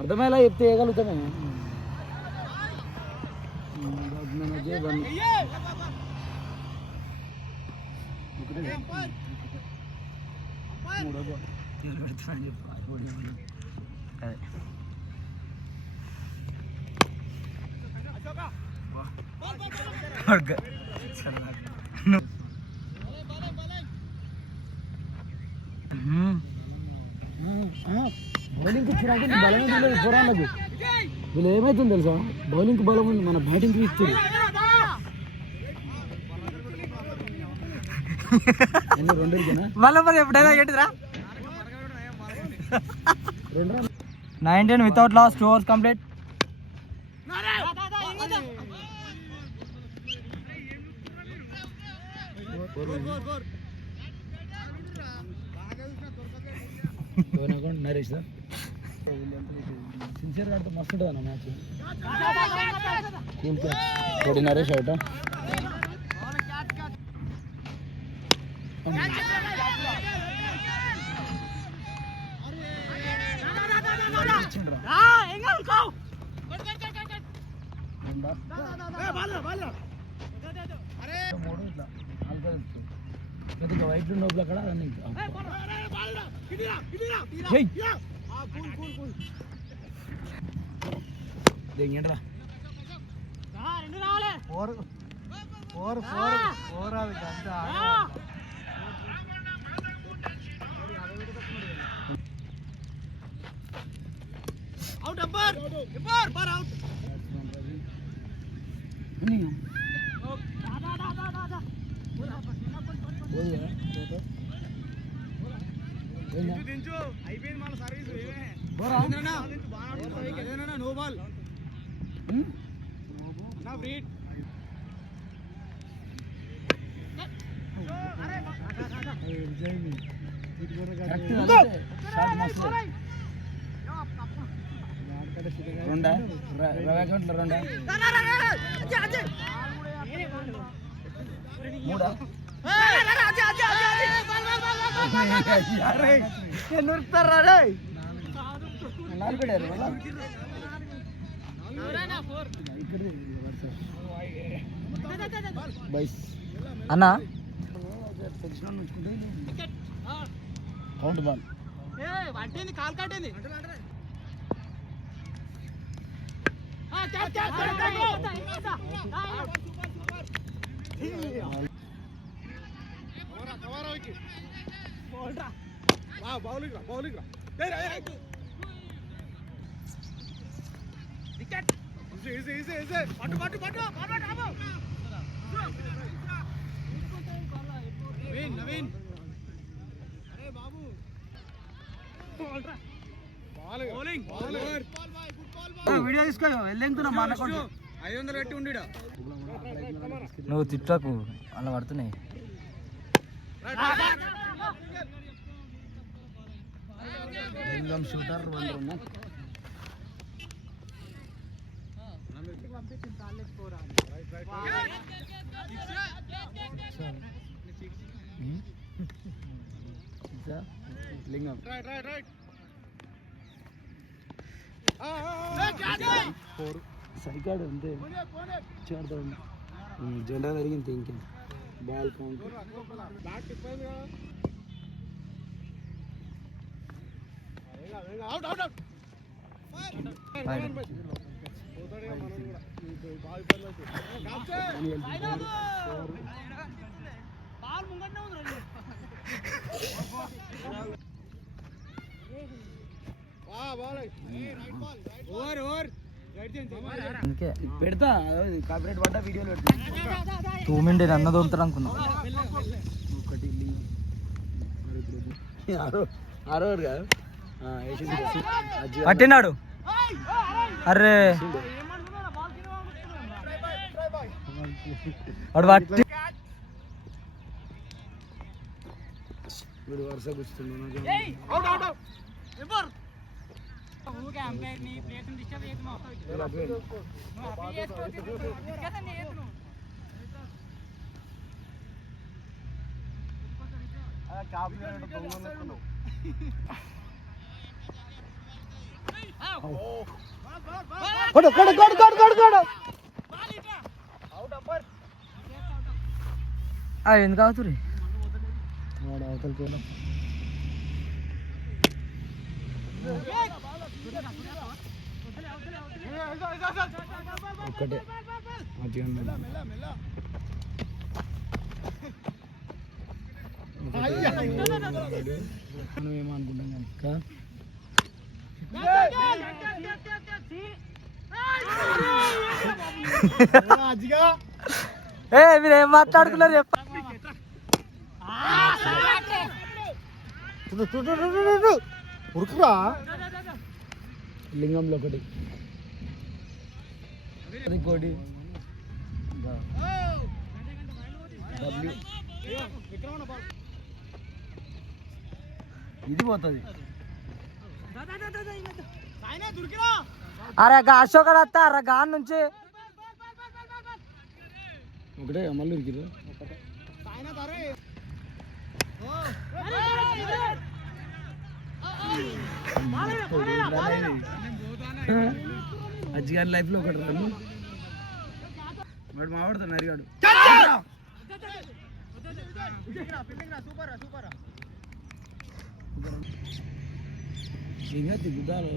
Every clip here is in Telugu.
అర్థమయ్యేలా చెప్తే వేయగలుగుతామే. బౌలింగ్కి ఇచ్చినాక బలం లేదు పోరాళ్ళకు. వీళ్ళు ఏమవుతుంది తెలుసా, బౌలింగ్కి బలం ఉంది, మన బ్యాటింగ్కి ఇస్తుంది. ఎప్పుడైనా ఏంటిరా 19 without loss, 2 overs complete. Naresh sir sincere ఆడితే మస్తు ఉంటుంది అన్న మ్యాచ్. కూల్ క్యాచ్ కొడి నరేష్ అవుట్. వైట్ లోపల అక్కడ రన్నింగ్ ఏంట్రా 4 అవుట్ అంపర్ బార్ అవుట్. అయిపోయింది మన సర్వీస్. నో బాల్ నా బ్రీడ్. రెండా రెండా మూడా అన్నా కౌంట్ బాల్ కాల్ కట్టింది. వీడియో తీసుకో వెళ్ళేందుకు మా అన్న 500 పెట్టి ఉండి నువ్వు తిట్టకు అలా పడుతున్నాయి. షూటర్ లింగం సైకాడు అంతే చేడతాడు. జెండా జరిగింది ఇంకేం బాల్ కౌంట్. పెడతా కాపరేట్ పడ్డా వీడియోలు పెడతా. 2 minutes అన్న దొరుకుతాడు అనుకున్నా. పట్టినాడు. అరే వాడు పట్టి వరుస కూర్చున్నాడు. కొడు కొడు కొడు కొడు కొడు కొడు ఎందుకు అవుతురు అవతల ఒక్కటే మనం ఏమనుకుంటాం కానీ మీరేం మాట్లాడుకున్నారు చెప్ప ఉరుకురా లింగంలో ఒకటి ఇంకోటి ఇది పోతుంది అరే అశోక్ వస్తా అరే గాన్ నుంచి ఒకటే మళ్ళీ ఉరికిరు అజ్జిగారి లైఫ్ లో ఒకటి రాను వాడు మావాడుతాను అరిగాడు ఇంకా దిగుదాలు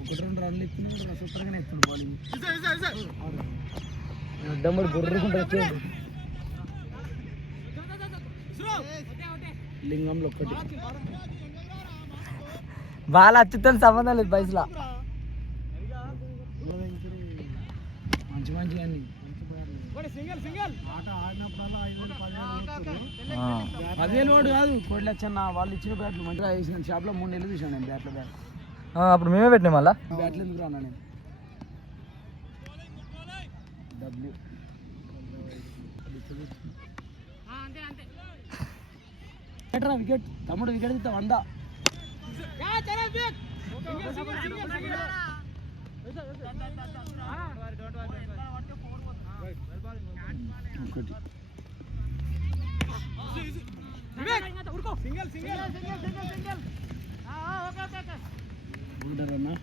ఒకటి రెండు రన్లు ఎత్తున్నాడు సూపర్గానే ఎత్తున్నాడు బాలింగ్ అడ్డమ్మడి బుర్రకుంటూ వచ్చేది లింగంలో ఒక్కటి బాగా అచ్చుతో సంబంధం లేదు పైసలా మంచి మంచి అన్ని పదివేలు వాడు కాదు కోట్ల వచ్చన్న వాళ్ళు ఇచ్చిన బ్యాట్లు మంచిగా వేసిన షాప్లో 3 నెలలు చూసాను నేను బ్యాట్ల బ్యాట్ అప్పుడు మేమే పెట్టినాం మళ్ళా బ్యాట్లు ఎందుకు రానా నేను వికెట్ తమ్ముడు వికెట్ ఇస్తా 100 ఒకటి అన్నా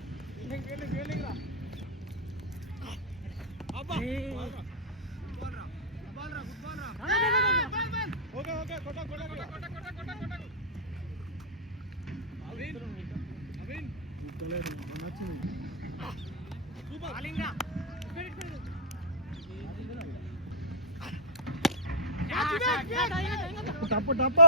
టప్పు టప్పు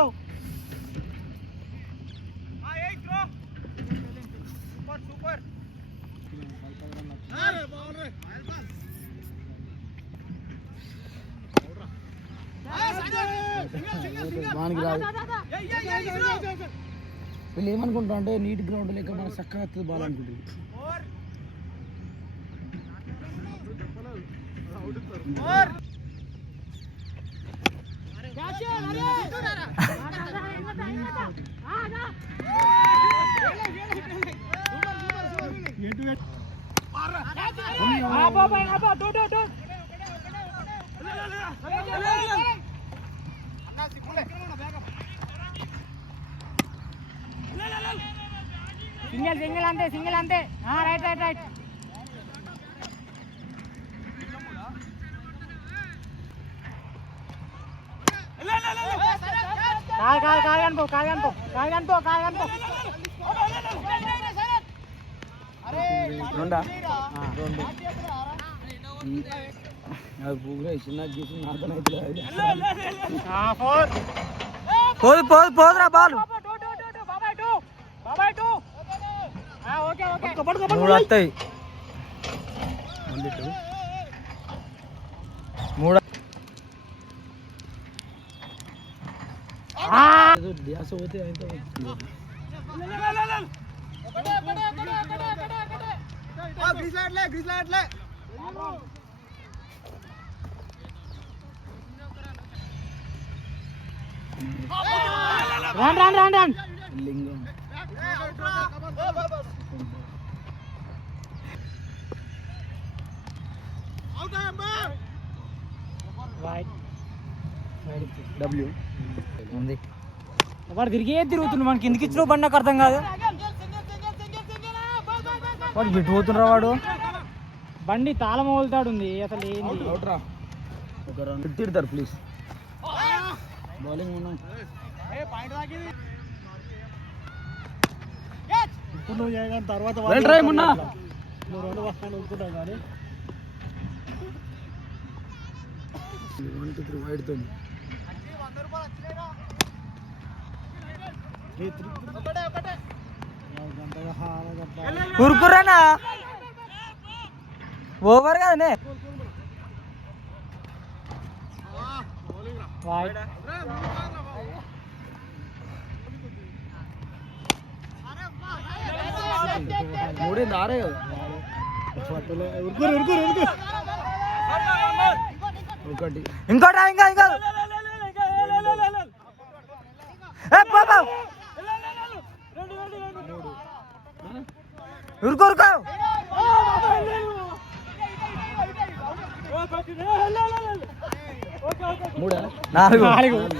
వానికి రాదు వీళ్ళు ఏమనుకుంటా అంటే నీట్ గ్రౌండ్ లేక మనం చక్కగా వస్తుంది బాల్ అనుకుంటుంది సింగిల్ అంతే రైట్ రైట్ రైట్ రెండా చిన్న గీసి పోదురా బాలు 3 వస్తాయి 3 ధ్యాస పోతే రన్ లింగం డబ్ల్యూ ఉంది వాడు తిరిగే తిరుగుతుండు మనకి ఎందుకు ఇచ్చిన బండి నాకు అర్థం కాదు వాడు బిట్టు పోతుండ్రా వాడు. బండి తాళం వదులుతాడు ఉంది అసలు ఏంది ఒక రన్ తిడతారు ప్లీజ్. బౌలింగ్ ఉన్నాం ఇప్పుడు నువ్వు చేయగానే తర్వాత నువ్వు రెండు వస్తాను అనుకుంటావు కానీ 1 2 3 వైడ్ తోని ఉరుకురానా ఓవర్ కదనే మూడే దారే ఒకటి ఇంకోటి ఇంకా ఉరుకు మూడా 4